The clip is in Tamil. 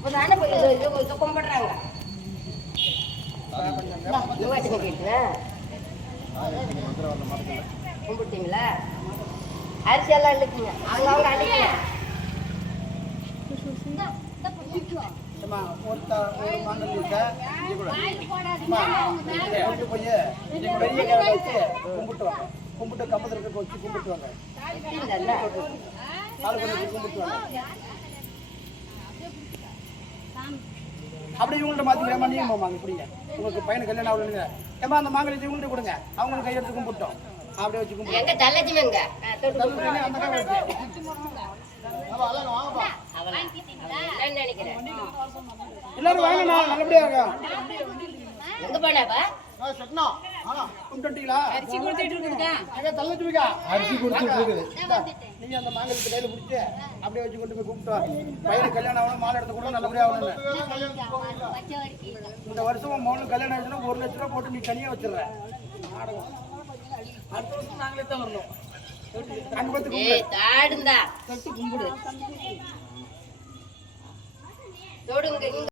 இப்பதானே கும்பிடுறாங்க. கும்பிட்டீங்களா? அரிசி எல்லாம் இல்லைக்குங்க, அவங்க அடிக்கீங்க. கும்பிட்டு கம்பத்திற்கு வச்சு கும்பிட்டுவாங்க. அப்படி இவங்கள்ட்ட மாத்திக்கிறேன் நீங்க போமாங்க. இப்படிங்க உங்களுக்கு பையனு கல்யாணம் ஆகலங்க ஏமா அந்த மாங்கல்யத்தை இவங்கள்ட்ட கொடுங்க. அவங்களுக்கு கையெடுத்து கும்பிட்டோம். அப்படியே வச்சு கும்பிட்டு எங்க தள்ளச்சிவங்க எல்லாரும் வாங்க, நல்லபடியா இருக்கும். எங்க போனாப்பா கும்பிட்டுட்டீங்களா? அரிசி கொடுத்துட்டு இருக்குது. நீங்க அந்த மாங்கல்யத்தை கையில பிடிச்சி அப்படியே வச்சு கொண்டு போய் கும்பிட்டோம். பையனுக்கு கல்யாணம் ஆகணும், மாலை எடுத்து கூட நல்லபடியா ஆகணும். இந்த வருஷம் மௌனுக்கு கல்யாணம் ஆயிடுச்சுன்னா 1 லட்ச ரூபா போட்டு நீ தனியா வச்சிடுற. அடுத்த வருஷம் நாங்களே தான் வரணும். கும்பிடு